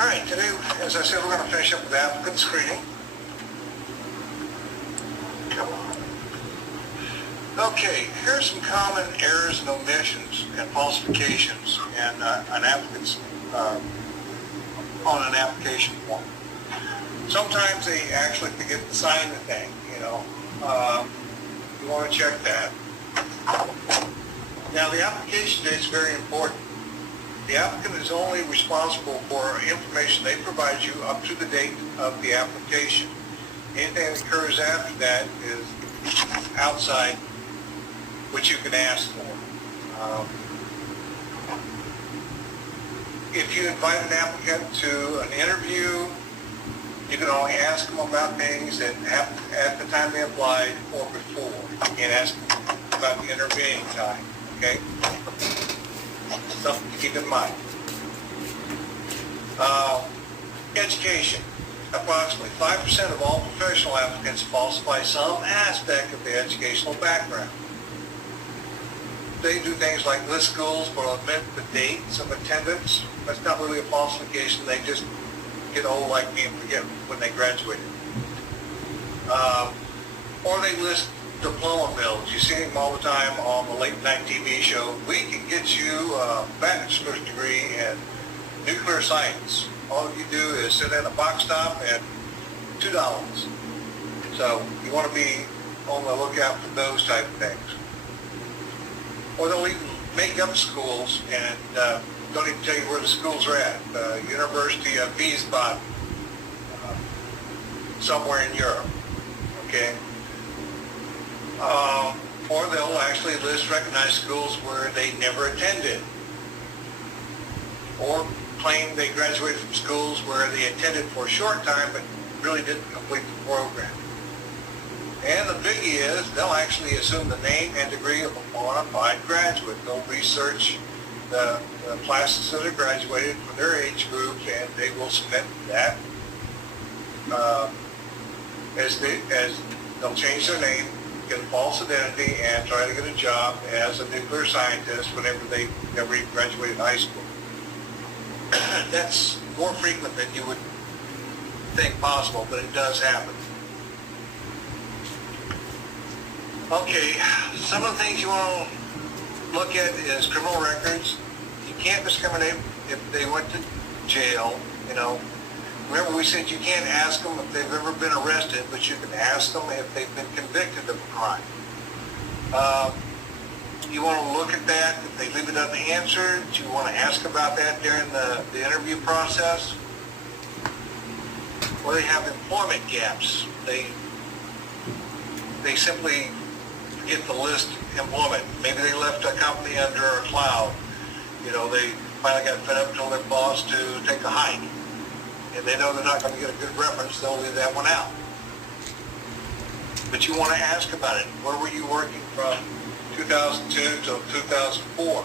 All right, today, as I said, we're going to finish up with applicant screening. Come on. Okay, here's some common errors and omissions and falsifications in an applicant's on an application form. Sometimes they actually forget to sign the thing, you know. You want to check that. Now, the application date is very important. The applicant is only responsible for information they provide you up to the date of the application. Anything that occurs after that is outside what you can ask for. If you invite an applicant to an interview, you can only ask them about things that happened at the time they applied or before. You can't ask them about the intervening time, okay? Something to keep in mind. Education. Approximately 5% of all professional applicants falsify some aspect of their educational background. They do things like list schools but omit the dates of attendance. That's not really a falsification. They just get old like me and forget when they graduated. Or they list diploma bills. You see them all the time on the late night TV show. We can get you a bachelor's degree in nuclear science. All you do is sit at a box stop at $2. So you want to be on the lookout for those type of things. Or they'll even make up schools and don't even tell you where the schools are at. University of Wiesbaden, somewhere in Europe, okay? Or they'll actually list recognized schools where they never attended. Or claim they graduated from schools where they attended for a short time but really didn't complete the program. And the biggie is they'll actually assume the name and degree of a bona fide graduate. They'll research the classes that are graduated from their age group, and they will submit that as they'll change their name, get a false identity, and try to get a job as a nuclear scientist whenever they never even graduated high school. That's more frequent than you would think possible, but it does happen. Okay, some of the things you want to look at is criminal records. You can't discriminate if they went to jail, you know. Remember we said you can't ask them if they've ever been arrested, but you can ask them if they've been convicted of a crime. You want to look at that. If they leave it unanswered, you want to ask about that during the interview process. Or they have employment gaps. They simply forget to list employment. Maybe they left a company under a cloud. You know, they finally got fed up and told their boss to take a hike. And they know they're not going to get a good reference, they'll leave that one out. But you want to ask about it. Where were you working from 2002 till 2004?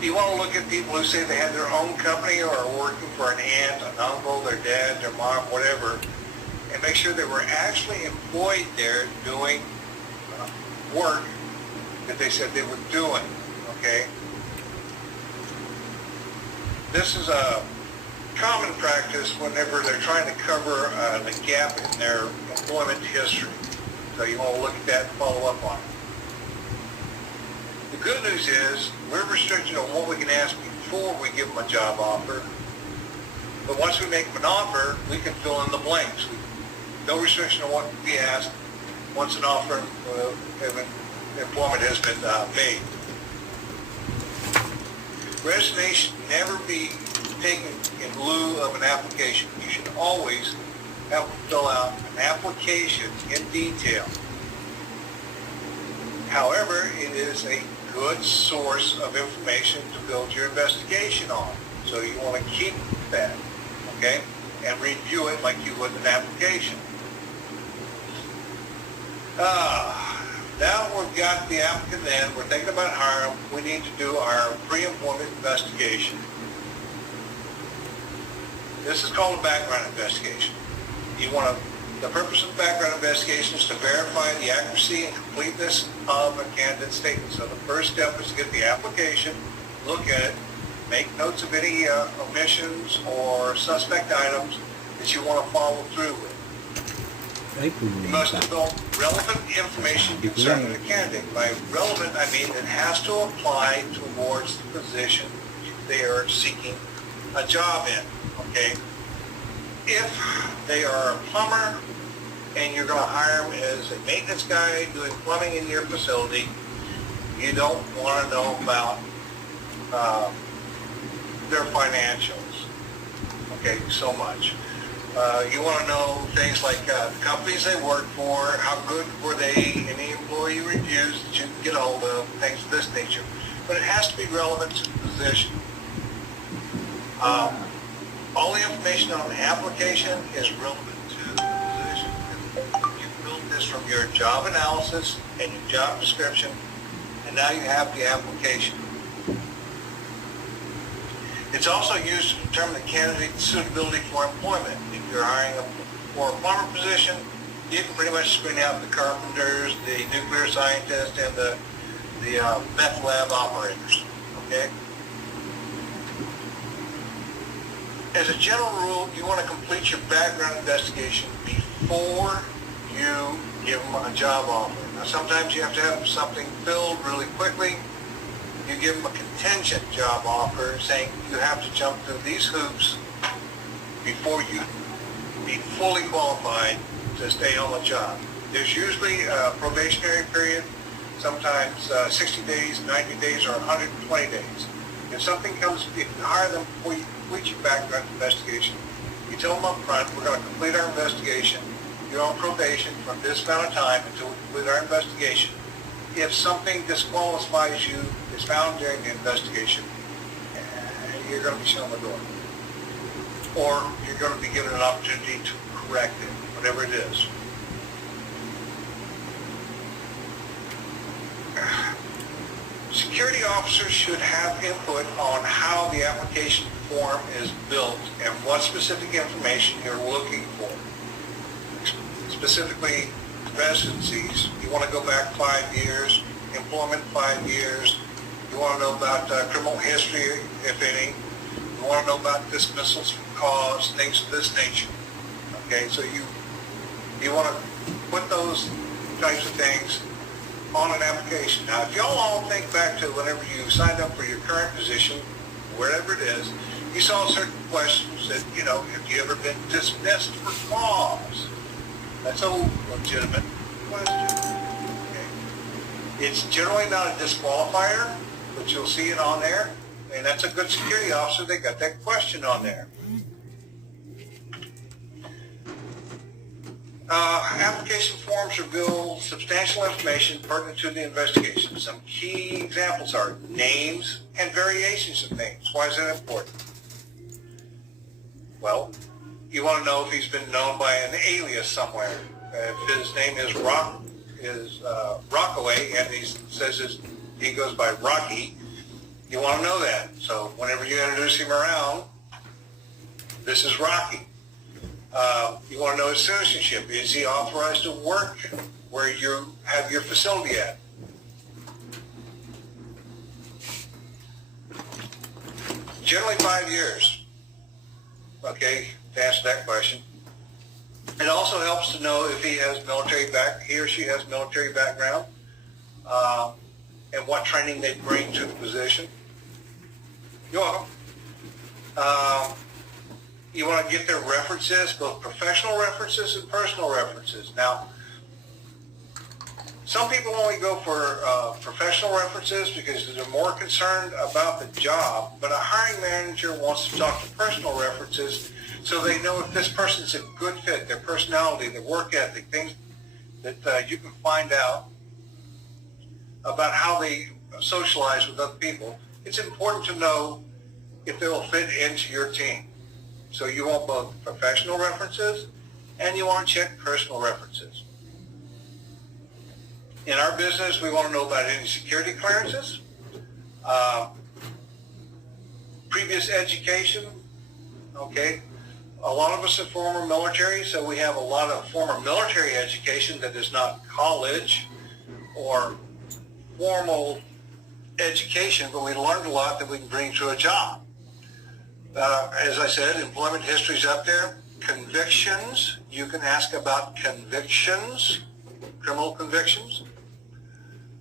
You want to look at people who say they had their own company or are working for an aunt, an uncle, their dad, their mom, whatever, and make sure they were actually employed there doing work that they said they were doing, okay? This is a common practice whenever they're trying to cover the gap in their employment history. So you want to look at that and follow up on it. The good news is we're restricted on what we can ask before we give them a job offer. But once we make them an offer, we can fill in the blanks. No restriction on what we ask once an offer of employment has been made. Resignation should never be taken in lieu of an application. You should always have to fill out an application in detail. However, it is a good source of information to build your investigation on. So you want to keep that, okay? And review it like you would an application. Now we've got the applicant in, we're thinking about hiring them, we need to do our pre-employment investigation. This is called a background investigation. The purpose of the background investigation is to verify the accuracy and completeness of a candidate's statement. So the first step is to get the application look at it, make notes of any omissions or suspect items that you want to follow through with. You must develop relevant information concerning the candidate. By relevant, I mean it has to apply towards the position they are seeking a job in, okay? If they are a plumber and you're going to hire them as a maintenance guy doing plumbing in your facility, you don't want to know about their financials, okay, so much. You want to know things like the companies they work for, how good were they, any employee reviews that you can get a hold of, things of this nature. But it has to be relevant to the position. All the information on the application is relevant to the position. You built this from your job analysis and your job description, and now you have the application. It's also used to determine the candidate's suitability for employment. If you're hiring for a plumber position, you can pretty much screen out the carpenters, the nuclear scientists, and the meth lab operators, okay? As a general rule, you want to complete your background investigation before you give them a job offer. Now, sometimes you have to have something filled really quickly. You give them a contingent job offer saying you have to jump through these hoops before you be fully qualified to stay on the job. There's usually a probationary period, sometimes 60 days, 90 days, or 120 days. If something comes, if you hire them before you complete your background investigation, you tell them up front, we're going to complete our investigation. You're on probation from this amount of time until we complete our investigation. If something disqualifies you is found during the investigation, you're going to be shown the door. Or you're going to be given an opportunity to correct it, whatever it is. Security officers should have input on how the application form is built and what specific information you're looking for. Specifically, residencies, you want to go back 5 years, employment 5 years, you want to know about criminal history, if any, you want to know about dismissals from cause, things of this nature. Okay, so you want to put those types of things on an application. Now, if y'all all think back to whenever you signed up for your current position, wherever it is, you saw certain questions that, you know, have you ever been dismissed for cause? That's a legitimate question. Okay. It's generally not a disqualifier, but you'll see it on there. And that's a good security officer. They got that question on there. Application forms reveal substantial information pertinent to the investigation. Some key examples are names and variations of names. Why is that important? Well, you want to know if he's been known by an alias somewhere. If his name is Rockaway and he says he goes by Rocky, you want to know that. So whenever you introduce him around, this is Rocky. You want to know his citizenship. Is he authorized to work where you have your facility at? Generally 5 years, okay, to answer that question. It also helps to know if he or she has military background, and what training they bring to the position. You're welcome. You want to get their references, both professional references and personal references. Now, some people only go for professional references because they're more concerned about the job, but a hiring manager wants to talk to personal references so they know if this person's a good fit, their personality, their work ethic, things that you can find out about how they socialize with other people. It's important to know if they'll fit into your team. So you want both professional references and you want to check personal references. In our business, we want to know about any security clearances, previous education, okay? A lot of us are former military, so we have a lot of former military education that is not college or formal education, but we learned a lot that we can bring to a job. As I said, employment history is up there. Convictions, you can ask about convictions, criminal convictions,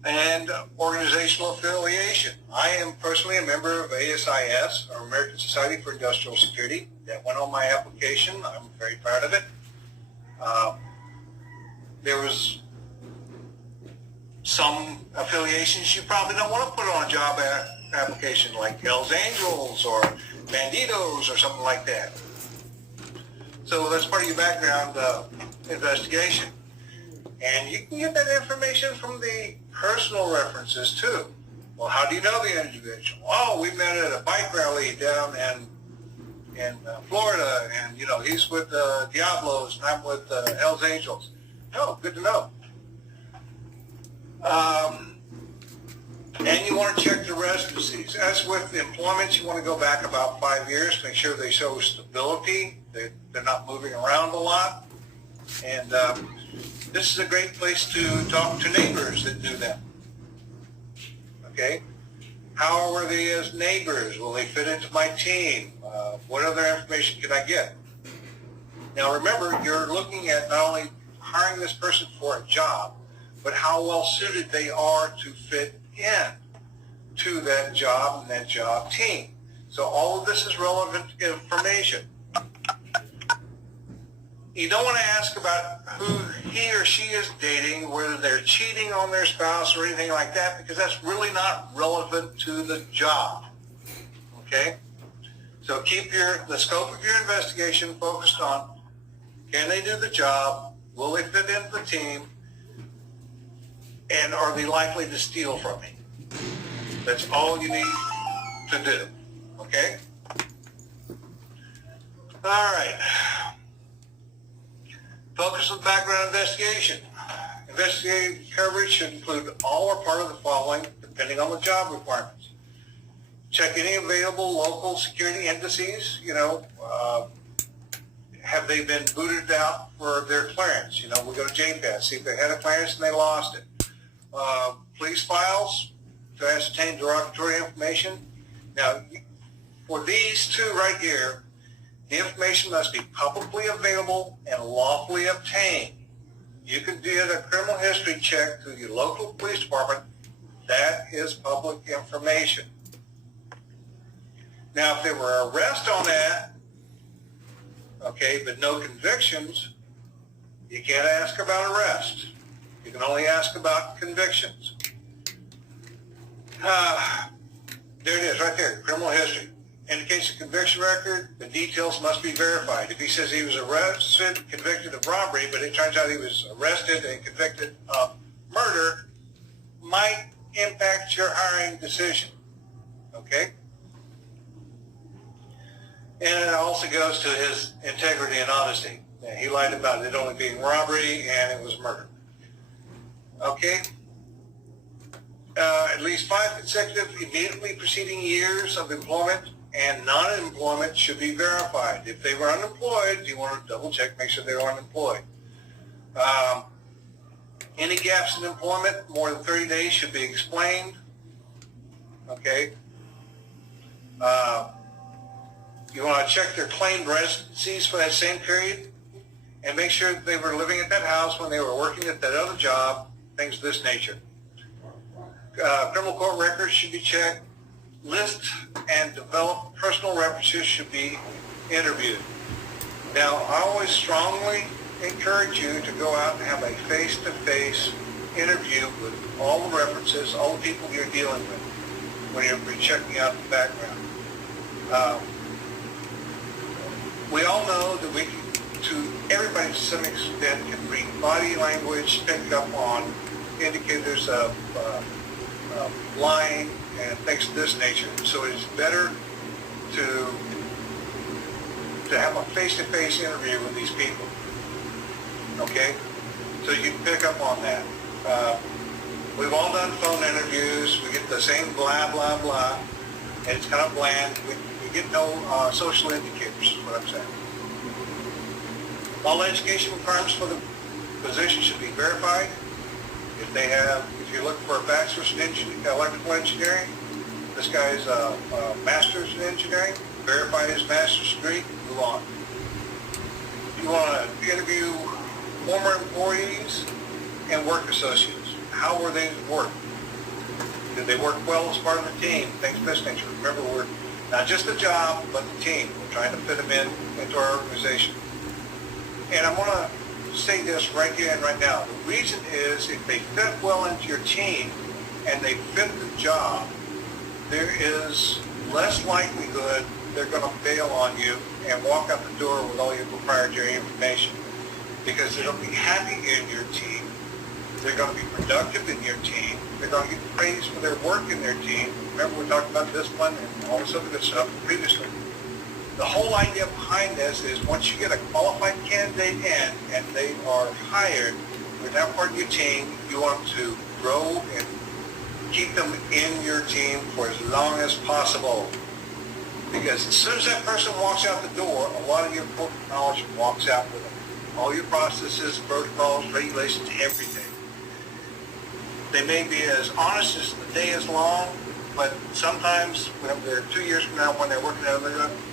and organizational affiliation. I am personally a member of ASIS, or American Society for Industrial Security. That went on my application. I'm very proud of it. There was some affiliations you probably don't want to put on a job application, like Hells Angels or Banditos or something like that. So that's part of your background investigation. And you can get that information from the personal references too. Well, how do you know the individual? Oh, we met at a bike rally down in Florida, and he's with Diablos and I'm with Hells Angels. Oh, good to know. And you want to check the residencies. As with employments, you want to go back about 5 years, make sure they show stability, they're not moving around a lot. And this is a great place to talk to neighbors that do them. Okay? How are they as neighbors? Will they fit into my team? What other information can I get? Now remember, you're looking at not only hiring this person for a job, but how well suited they are to fit in to that job and that job team. So all of this is relevant information. You don't want to ask about who he or she is dating, whether they're cheating on their spouse or anything like that, because that's really not relevant to the job. Okay? So keep the scope of your investigation focused on, can they do the job? Will they fit into the team? And are they likely to steal from me? That's all you need to do. Okay? All right. Focus on background investigation. Investigative coverage should include all or part of the following, depending on the job requirements. Check any available local security indices. Have they been booted out for their clearance? We go to JPAS, see if they had a clearance and they lost it. Police files to ascertain derogatory information. Now, for these two right here, the information must be publicly available and lawfully obtained. You can do a criminal history check through your local police department. That is public information. Now, if there were arrests on that, okay, but no convictions, you can't ask about arrest. You can only ask about convictions. There it is, right there, criminal history. Indicates a conviction record, the details must be verified. If he says he was arrested, convicted of robbery, but it turns out he was arrested and convicted of murder, might impact your hiring decision. Okay? And it also goes to his integrity and honesty. He lied about it only being robbery and it was murder. Okay? At least 5 consecutive immediately preceding years of employment and non-employment should be verified. If they were unemployed, you want to double check, make sure they were unemployed. Any gaps in employment, more than 30 days, should be explained. Okay? You want to check their claimed residencies for that same period and make sure that they were living at that house when they were working at that other job, things of this nature. Criminal court records should be checked. List and develop personal references should be interviewed. Now, I always strongly encourage you to go out and have a face-to-face interview with all the references, all the people you're dealing with when you're checking out the background. We all know that we can, everybody to some extent, can read body language, pick up on indicators of lying and things of this nature. So it is better to have a face-to-face interview with these people. Okay? So you can pick up on that. We've all done phone interviews. We get the same blah, blah, blah. And it's kind of bland. We get no social indicators, is what I'm saying. All education requirements for the position should be verified. If If you're looking for a bachelor's in electrical engineering, this guy's a master's in engineering. Verify his master's degree, move on. If you want to interview former employees and work associates, how were they at work? Did they work well as part of the team? Things of this nature. Remember, we're not just the job, but the team. We're trying to fit them into our organization. And I want to say this right here and right now. The reason is if they fit well into your team and they fit the job, there is less likelihood they're going to bail on you and walk out the door with all your proprietary information, because they're going to be happy in your team. They're going to be productive in your team. They're going to get praised for their work in their team. Remember, we talked about discipline and all this other good stuff previously. The whole idea behind this is once you get a qualified candidate in and they are hired with that part of your team, you want to grow and keep them in your team for as long as possible. Because as soon as that person walks out the door, a lot of your corporate knowledge walks out with them. All your processes, protocols, regulations, everything. They may be as honest as the day is long, but sometimes when they're 2 years from now, when they're working at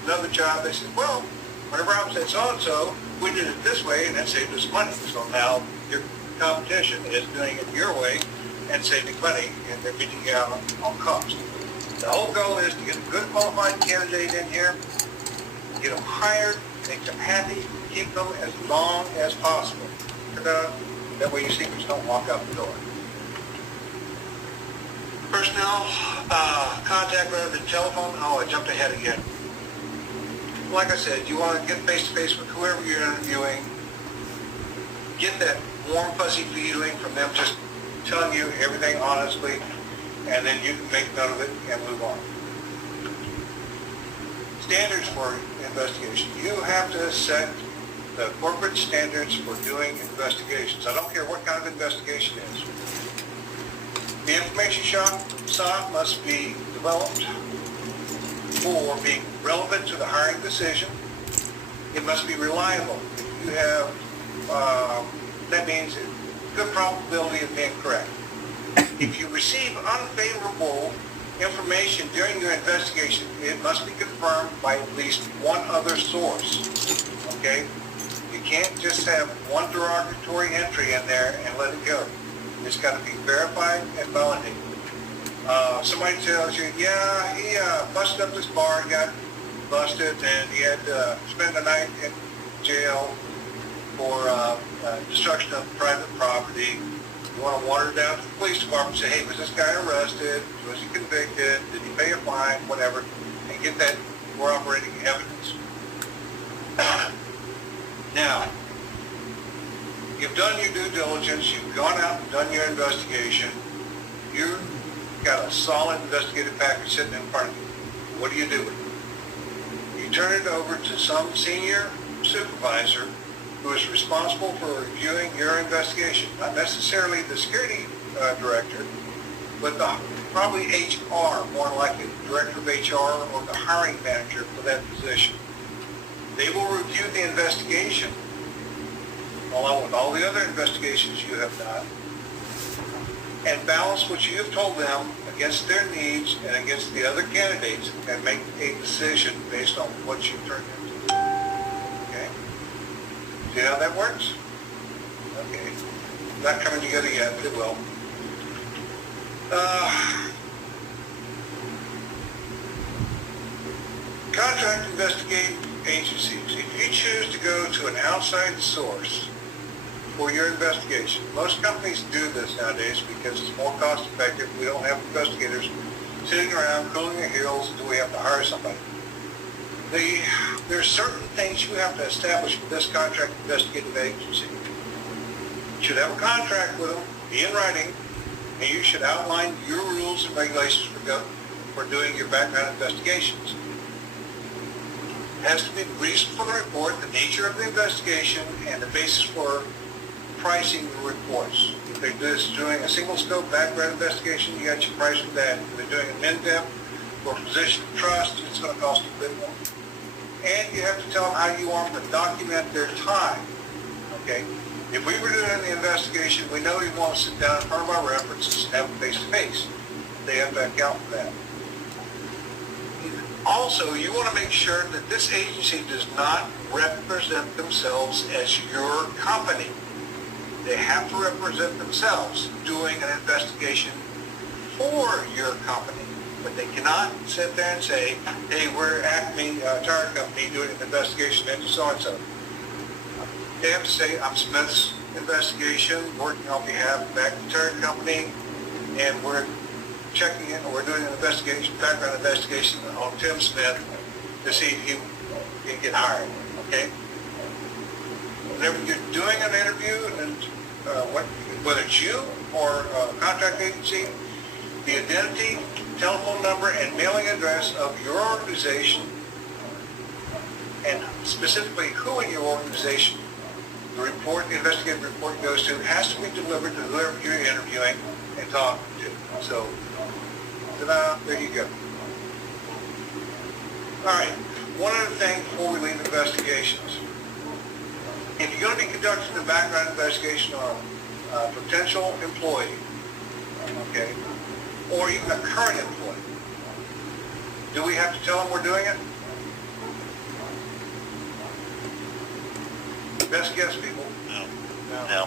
another job, they say, well, whenever I was at so-and-so, we did it this way, and that saved us money. So now your competition is doing it your way and saving money, and they're beating you out on cost. The whole goal is to get a good qualified candidate in here, get them hired, make them happy, keep them as long as possible. That way your secrets don't walk out the door. Personnel, contact rather than telephone. Oh, I jumped ahead again. Like I said, you want to get face-to-face with whoever you're interviewing, get that warm, fuzzy feeling from them just telling you everything honestly, and then you can make note of it and move on. Standards for investigation. You have to set the corporate standards for doing investigations. I don't care what kind of investigation it is. The information sought must be developed for being relevant to the hiring decision. It must be reliable. If you have, that means good probability of being correct. If you receive unfavorable information during your investigation, it must be confirmed by at least one other source. Okay? You can't just have one derogatory entry in there and let it go. It's got to be verified and validated. Somebody tells you, yeah, he busted up this bar and got busted, and he had to spend the night in jail for destruction of private property. You want to water it down to the police department and say, hey, was this guy arrested? Was he convicted? Did he pay a fine? Whatever. And get that corroborating evidence. Now, you've done your due diligence. You've gone out and done your investigation. You've got a solid investigative package sitting in front of you. What do you do with it? You turn it over to some senior supervisor who is responsible for reviewing your investigation. Not necessarily the security director, but probably HR, more likely the director of HR or the hiring manager for that position. They will review the investigation along with all the other investigations you have done and balance what you have told them against their needs and against the other candidates and make a decision based on what you turned into. Okay? See how that works? Okay. Not coming together yet, but it will. Contract investigating agencies. If you choose to go to an outside source for your investigation, most companies do this nowadays because it's more cost effective. We don't have investigators sitting around cooling their heels until we have to hire somebody. There's certain things you have to establish with this contract investigative agency. You should have a contract with them, be in writing, and you should outline your rules and regulations for doing your background investigations. It has to be the reason for the report, the nature of the investigation, and the basis for pricing the reports. If they're just doing a single scope background investigation, you got your price for that. If they're doing an in-depth for position of trust, it's going to cost a bit more. And you have to tell them how you want them to document their time. Okay? If we were doing the investigation, we know we want to sit down in front of our references and have a face-to-face. They have to account for that. Also, you want to make sure that this agency does not represent themselves as your company. They have to represent themselves doing an investigation for your company. But they cannot sit there and say, hey, we're Acme Tire Company doing an investigation into so-and-so. They have to say, I'm Smith's investigation, working on behalf of Acme Tire Company, and we're checking in, we're doing an investigation, background investigation on Tim Smith to see if he can get hired, okay? Whenever you're doing an interview, and whether it's you or a contract agency, the identity, telephone number, and mailing address of your organization, and specifically who in your organization the investigative report goes to, has to be delivered to whoever you're interviewing and talking to. So, there you go. All right, one other thing before we leave investigations. If you're going to be conducting a background investigation on a potential employee, okay, or even a current employee, do we have to tell them we're doing it? Best guess, people. No.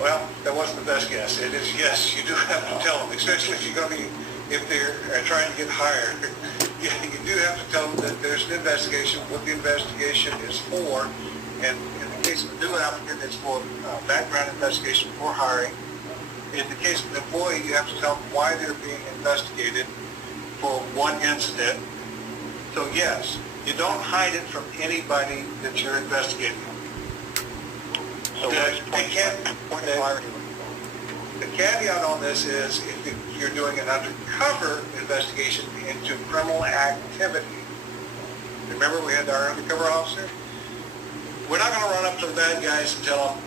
Well, that wasn't the best guess. It is, yes, you do have to tell them, especially if you're going to be, if they're trying to get hired. You do have to tell them that there's an investigation, what the investigation is for, and in the case of a new applicant, it's for background investigation for hiring. In the case of an employee, you have to tell them why they're being investigated for one incident. So yes, you don't hide it from anybody that you're investigating. So the caveat on this is if you're doing an undercover investigation into criminal activity. Remember we had our undercover officer? We're not going to run up to the bad guys and tell them,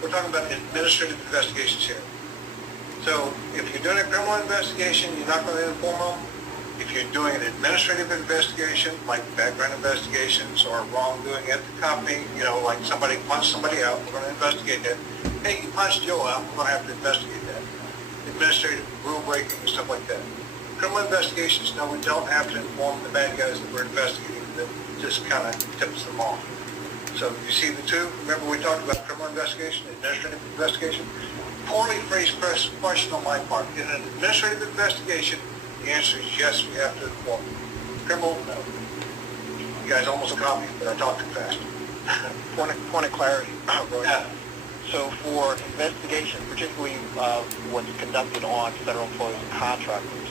we're talking about administrative investigations here. So if you're doing a criminal investigation, you're not going to inform them. If you're doing an administrative investigation, like background investigations or wrongdoing at the company, like somebody punched somebody out, we're going to investigate that. Hey, you punched Joe out, we're going to have to investigate that. Administrative rule breaking and stuff like that. Criminal investigations, no, we don't have to inform the bad guys that we're investigating. That just kind of tips them off. So you see the two? Remember we talked about criminal investigation, administrative investigation? Poorly phrased question on my part. In an administrative investigation, the answer is yes, we have to inform. Criminal, no. You guys almost copied, but I talked too fast. Point of clarity, Roy. Yeah. So for investigation, particularly what's conducted on federal employees and contractors,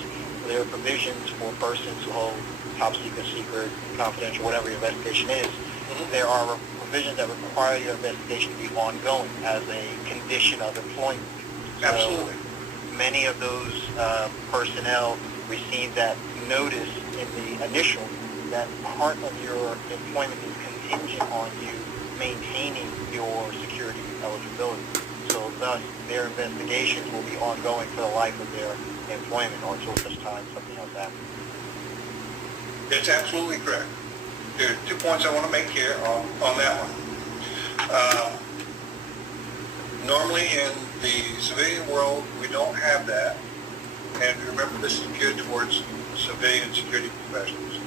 there are provisions for persons who hold top secret, confidential, whatever your investigation is. Mm-hmm. There are provisions that require your investigation to be ongoing as a condition of employment. Absolutely. So many of those personnel receive that notice in the initial that part of your employment is contingent on you maintaining your security eligibility. So thus, their investigations will be ongoing for the life of their employment or until such time something else happens. It's absolutely correct. There are 2 points I want to make here on that one. Normally in the civilian world, we don't have that. And remember, this is geared towards civilian security professionals.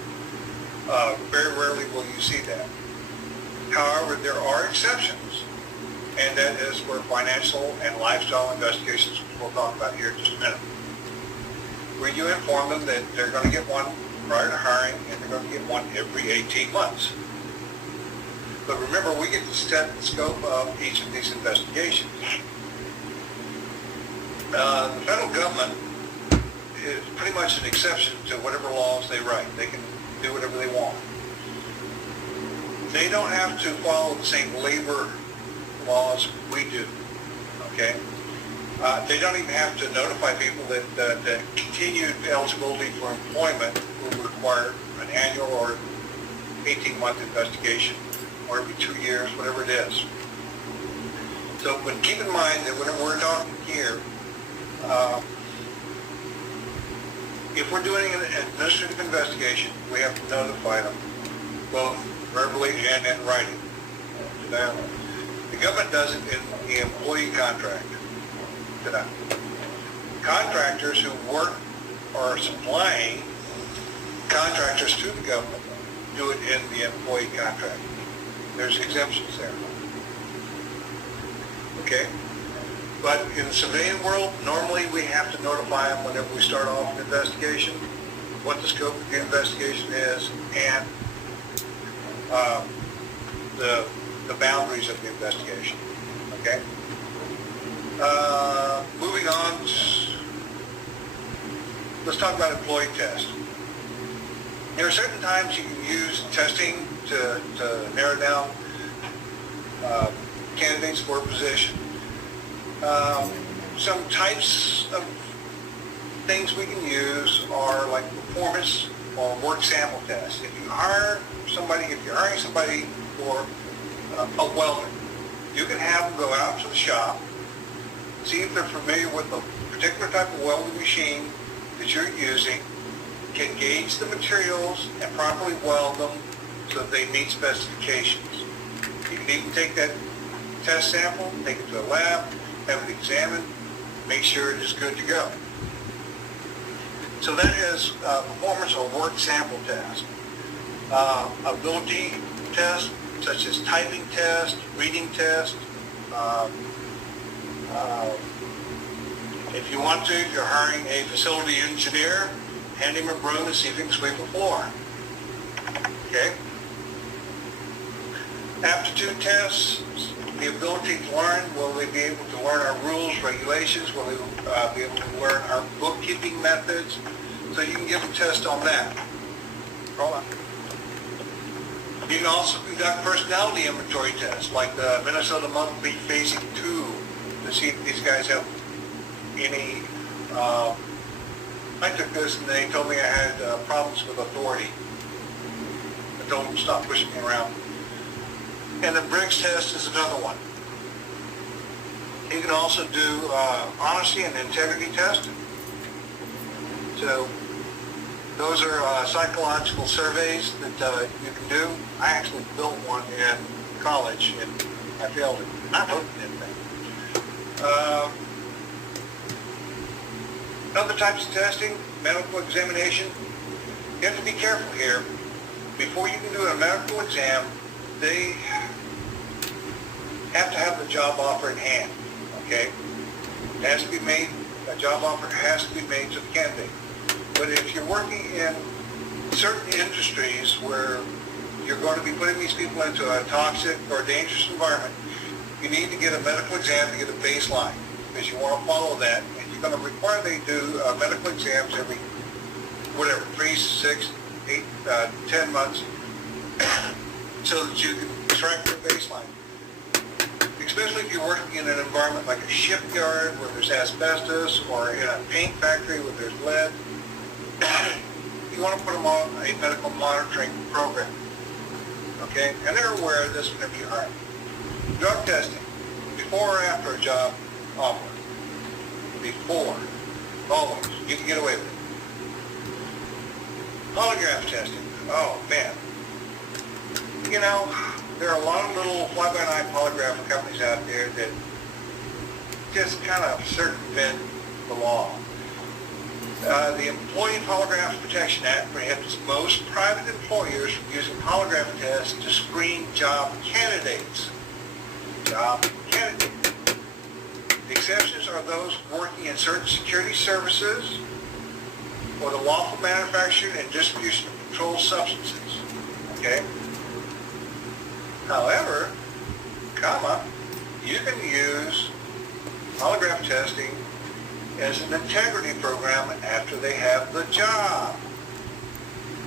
Very rarely will you see that. However, there are exceptions, and that is for financial and lifestyle investigations, which we'll talk about here in just a minute, where you inform them that they're going to get one prior to hiring, and they're going to get one every 18 months. But remember, we get to set the scope of each of these investigations. The federal government is pretty much an exception to whatever laws they write. They can do whatever they want. They don't have to follow the same labor laws we do, okay? They don't even have to notify people that continued eligibility for employment will require an annual or 18-month investigation, or every 2 years, whatever it is. So, but keep in mind that whenever we're talking here, if we're doing an administrative investigation, we have to notify them, both verbally and in writing. Now, the government does it in the employee contract. Contractors who work or supplying contractors to the government do it in the employee contract. There's exemptions there. Okay? But in the civilian world, normally we have to notify them whenever we start off an investigation, what the scope of the investigation is, and the boundaries of the investigation. Okay? Moving on, let's talk about employee tests. There are certain times you can use testing to narrow down candidates for a position. Some types of things we can use are like performance or work sample tests. If you're hiring somebody for a welder, you can have them go out to the shop, see if they're familiar with the particular type of welding machine that you're using, can gauge the materials and properly weld them so that they meet specifications. You can even take that test sample, take it to a lab, have it examined, make sure it is good to go. So that is performance or work sample test. Ability tests such as typing test, reading test. If you want to, if you're hiring a facility engineer, hand him a broom and see if he can sweep a floor. Okay? Aptitude tests, the ability to learn. Will they be able to learn our rules, regulations? Will they be able to learn our bookkeeping methods? So you can give them tests on that. Hold on. You can also conduct personality inventory tests, like the Minnesota Monthly Phasing 2, to see if these guys have any. I took this and they told me I had problems with authority. I told them to stop pushing me around. And the Briggs test is another one. You can also do honesty and integrity testing. So those are psychological surveys that you can do. I actually built one in college and I failed it. I hope it didn't. Other types of testing, medical examination. You have to be careful here. Before you can do a medical exam, they have to have the job offer in hand. Okay? It has to be made, a job offer has to be made to the candidate. But if you're working in certain industries where you're going to be putting these people into a toxic or dangerous environment, you need to get a medical exam to get a baseline, because you want to follow that. And you're going to require they do medical exams every, 3, 6, 8, 10 months, so that you can track their baseline. Especially if you're working in an environment like a shipyard where there's asbestos, or in a paint factory where there's lead, you want to put them on a medical monitoring program. Okay? And they're aware of this whenever you hire them. Drug testing, before or after a job offer. Before. Always. You can get away with it. Polygraph testing. Oh, man. You know, there are a lot of little fly-by-night polygraph companies out there that just kind of circumvent the law. The Employee Polygraph Protection Act prohibits most private employers from using polygraph tests to screen job candidates. Job candidates. The exceptions are those working in certain security services or the lawful manufacture and distribution of controlled substances. Okay? However, you can use polygraph testing as an integrity program after they have the job.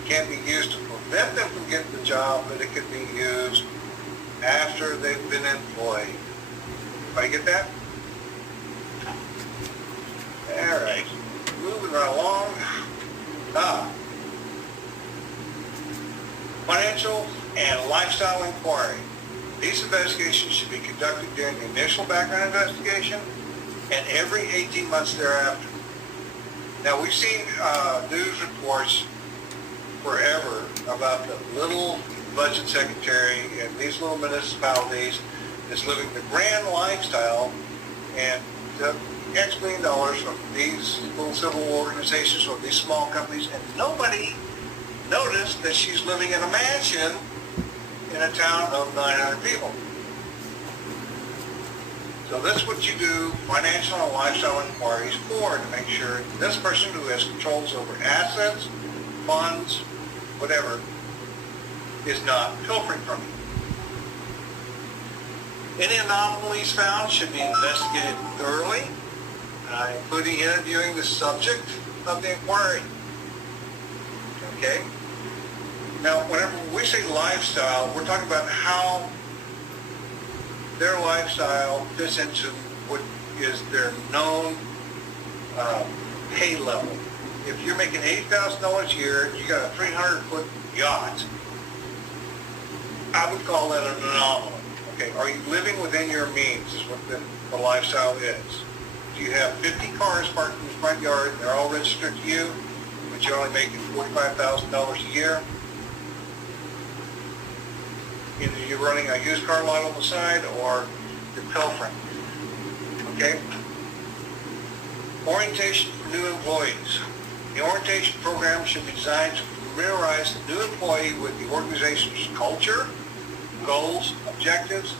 It can't be used to prevent them from getting the job, but it can be used after they've been employed. Everybody get that? All right. Moving right along. Financial and lifestyle inquiry. These investigations should be conducted during the initial background investigation and every 18 months thereafter. Now, we've seen news reports forever about the little budget secretary in these little municipalities is living the grand lifestyle and took X million dollars from these little civil organizations or these small companies, and nobody noticed that she's living in a mansion in a town of 900 people. So that's what you do financial and lifestyle inquiries for, to make sure this person who has controls over assets, funds, whatever, is not pilfering from you. Any anomalies found should be investigated thoroughly, including interviewing the subject of the inquiry. Okay? Now, whenever we say lifestyle, we're talking about how their lifestyle fits into what is their known pay level. If you're making $80,000 a year, you got a 300-foot yacht, I would call that an anomaly. Okay, are you living within your means is what the lifestyle is. Do you have 50 cars parked in the front yard and they're all registered to you, but you're only making $45,000 a year? Either you're running a used car lot on the side or you're pilfering. Okay? Orientation for new employees. The orientation program should be designed to familiarize the new employee with the organization's culture, goals, objectives,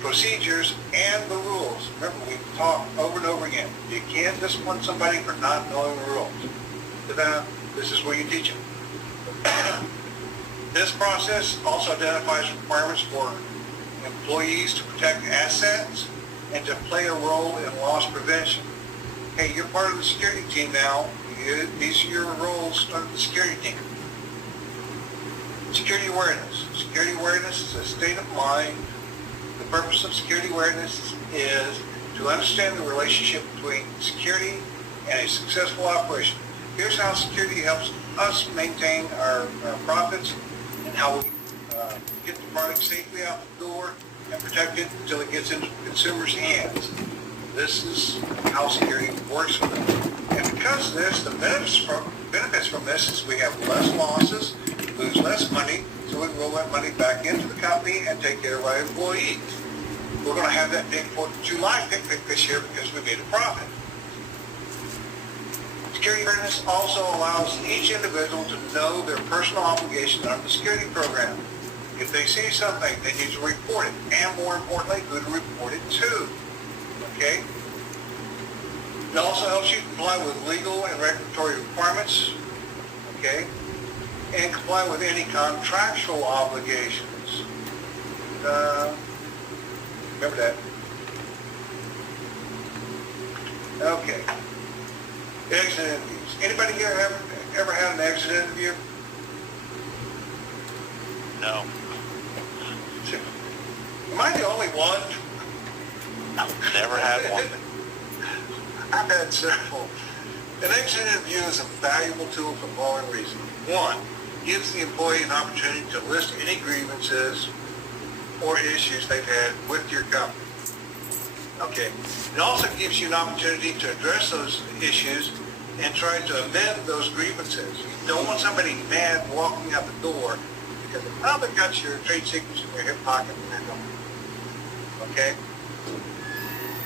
procedures, and the rules. Remember, we've talked over and over again. You can't discipline somebody for not knowing the rules. This is where you teach them. This process also identifies requirements for employees to protect assets and to play a role in loss prevention. Hey, you're part of the security team now. These are your roles under the security team. Security awareness. Security awareness is a state of mind. The purpose of security awareness is to understand the relationship between security and a successful operation. Here's how security helps us maintain our profits and how we get the product safely out the door and protect it until it gets into the consumer's hands. This is how security works for them. And because of this, the benefits from this is we have less losses, lose less money, so we can roll that money back into the company and take care of our employees. We're going to have that big 4th of July picnic this year because we made a profit. Security awareness also allows each individual to know their personal obligations under the security program. If they see something, they need to report it, and more importantly, who to report it to. Okay? It also helps you comply with legal and regulatory requirements. Okay? And comply with any contractual obligations. Remember that. Okay. Exit interviews. Anybody here ever had an exit interview? No. Am I the only one? I've never had one. I've had several. An exit interview is a valuable tool for the following reasons. One, gives the employee an opportunity to list any grievances or issues they've had with your company. Okay. It also gives you an opportunity to address those issues and try to amend those grievances. You don't want somebody mad walking out the door because they probably got your trade secrets in their hip pocket and they don't. Okay?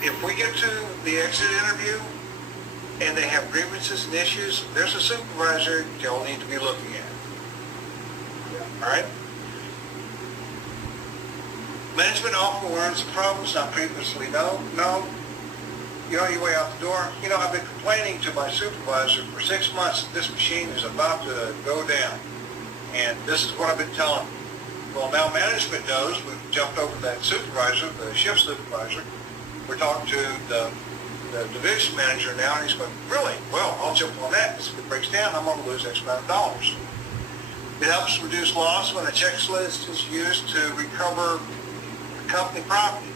If we get to the exit interview and they have grievances and issues, there's a supervisor they'll need to be looking at. All right? Management often learns the problems not previously known. You're on your way out the door. I've been complaining to my supervisor for 6 months that this machine is about to go down. And this is what I've been telling them. Well, now management knows. We've jumped over that supervisor, the shift supervisor. We're talking to the division manager now, and he's going, really? Well, I'll jump on that because if it breaks down, I'm going to lose X amount of dollars. It helps reduce loss when a checklist is used to recover company property.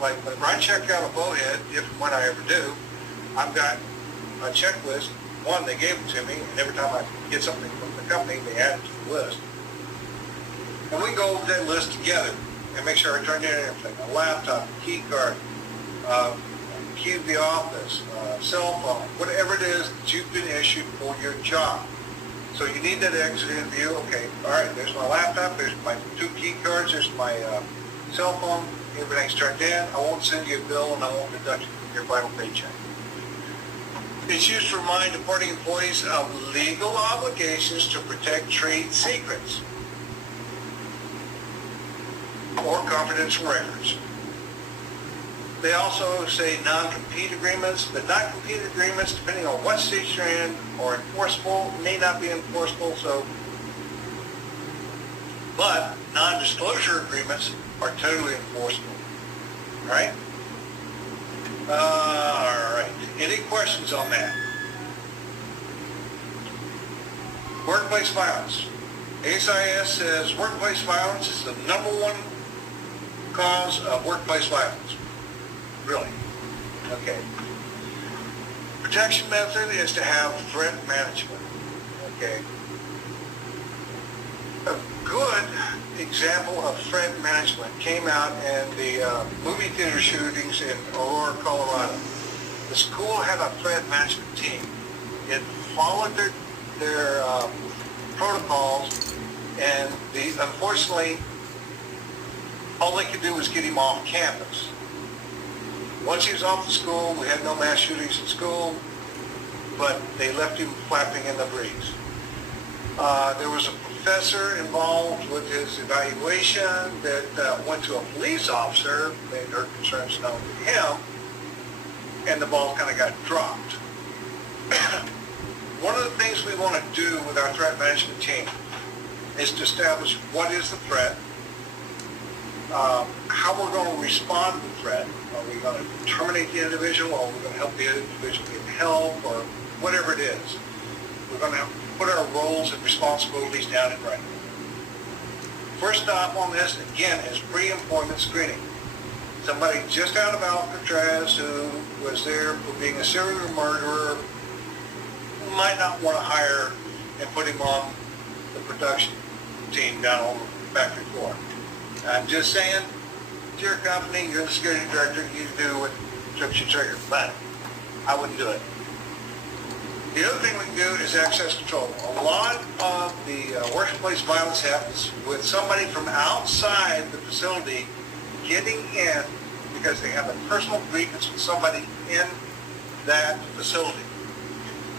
Like when I check out a bowhead, if and when I ever do, I've got a checklist. One, they gave it to me, and every time I get something from the company, they add it to the list. And we go over that list together and make sure I turn in everything. A laptop, key card, key to the office, cell phone, whatever it is that you've been issued for your job. So you need that exit interview. Okay, all right, there's my laptop, there's my 2 key cards, there's my cell phone, everything's turned in. I won't send you a bill and I won't deduct it from your final paycheck. It's used to remind departing employees of legal obligations to protect trade secrets or confidential records. They also say non-compete agreements, but non-compete agreements, depending on what state you're in, are enforceable, may not be enforceable, but non-disclosure agreements are totally enforceable, right? All right, any questions on that? Workplace violence. ASIS says workplace violence is the #1 cause of workplace violence. Really? Okay. Protection method is to have threat management. Okay. A good example of threat management came out in the movie theater shootings in Aurora, Colorado. The school had a threat management team. It followed their protocols, and unfortunately, all they could do was get him off campus. Once he was off the school, we had no mass shootings in school, but they left him flapping in the breeze. There was a professor involved with his evaluation that went to a police officer, made her concerns known to him, and the ball kind of got dropped. One of the things we want to do with our threat management team is to establish what is the threat, how we're going to respond to the threat. Are we going to terminate the individual, or are we going to help the individual get help, or whatever it is? We're going to put our roles and responsibilities down in writing. First stop on this, again, is pre-employment screening. Somebody just out of Alcatraz who was there for being a serial murderer might not want to hire and put him on the production team down on the factory floor. I'm just saying, it's your company, you're the security director, you do what trips your trigger, but I wouldn't do it. The other thing we can do is access control. A lot of the workplace violence happens with somebody from outside the facility getting in because they have a personal grievance with somebody in that facility.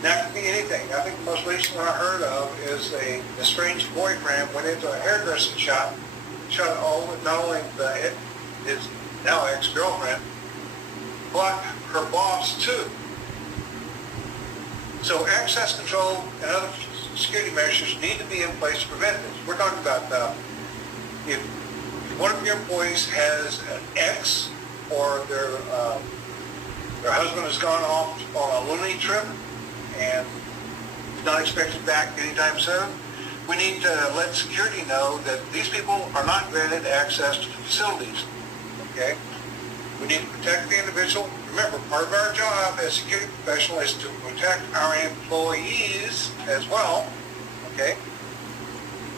That could be anything. I think the most recent one I heard of is a estranged boyfriend went into a hairdressing shop, shot not only his now ex-girlfriend, but her boss too. So access control and other security measures need to be in place to prevent this. We're talking about if one of your employees has an ex, or their husband has gone off on a loony trip and not expected back anytime soon, we need to let security know that these people are not granted access to the facilities. Okay? We need to protect the individual. Remember, part of our job as security professional is to protect our employees as well. Okay?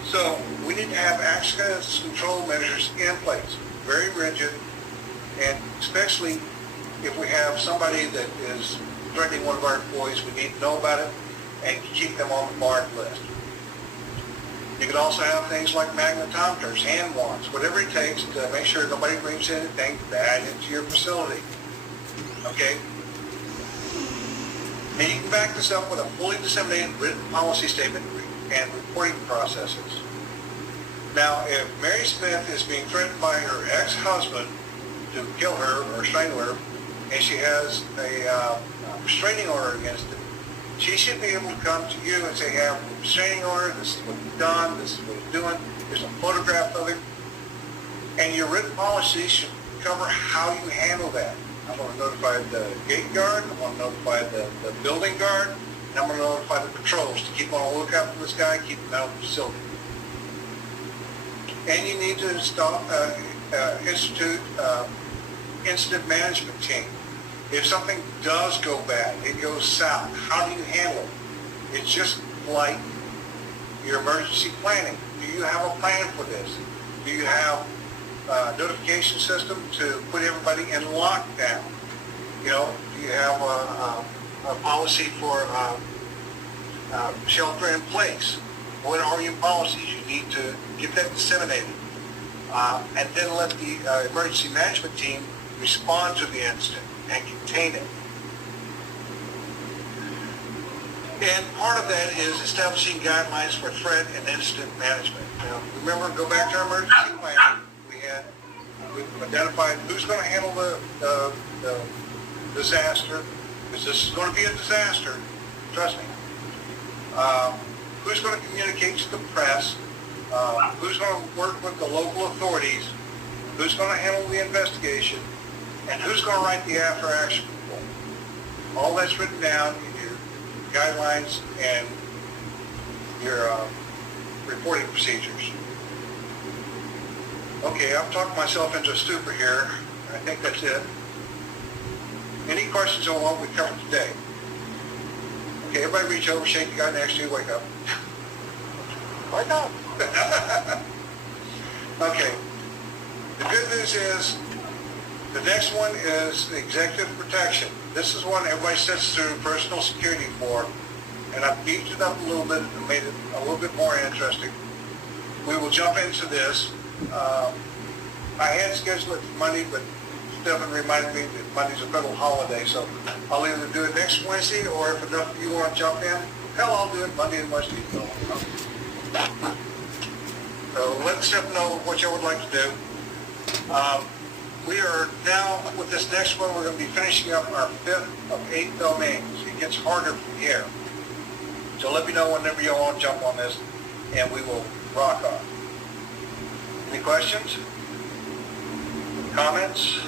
So we need to have access control measures in place, very rigid, and especially if we have somebody that is threatening one of our employees, we need to know about it and keep them on the barred list. You can also have things like magnetometers, hand wands, whatever it takes to make sure nobody brings anything bad into your facility. Okay? And you can back this up with a fully disseminated written policy statement and reporting processes. Now, if Mary Smith is being threatened by her ex-husband to kill her or strangle her, and she has a restraining order against it, she should be able to come to you and say, hey, I have a restraining order, this is what he's done, this is what he's doing, here's a photograph of him. And your written policy should cover how you handle that. I'm going to notify the gate guard, I'm going to notify the building guard, and I'm going to notify the patrols to keep on the lookout for this guy, keep him out of the facility. And you need to institute incident management team. If something does go bad, it goes south, how do you handle it? It's just like your emergency planning. Do you have a plan for this? Do you have a notification system to put everybody in lockdown? You know, do you have a policy for shelter in place. What are your policies? You need to get that disseminated. And then let the emergency management team respond to the incident and contain it. And part of that is establishing guidelines for threat and incident management. Now, remember, go back to our emergency planning. We've identified who's going to handle the disaster, because this is going to be a disaster, trust me. Who's going to communicate to the press, who's going to work with the local authorities, who's going to handle the investigation, and who's going to write the after-action report. All that's written down in your guidelines and your reporting procedures. Okay, I've talked myself into a stupor here. I think that's it. Any questions on what we covered today? Okay, everybody reach over, shake the guy next to you, wake up. Wake up. Okay. The good news is, the next one is executive protection. This is one everybody sits through personal security for, and I've beefed it up a little bit and made it a little bit more interesting. We will jump into this. I had scheduled it for Monday, but Stephen reminded me that Monday's a federal holiday, so I'll either do it next Wednesday, or if enough of you want to jump in, hell, I'll do it Monday and Wednesday. So let Stephen know what you would like to do. We are now, with this next one, we're going to be finishing up our 5th of 8 domains. It gets harder from here. So let me know whenever you want to jump on this, and we will rock on. Any questions? Comments?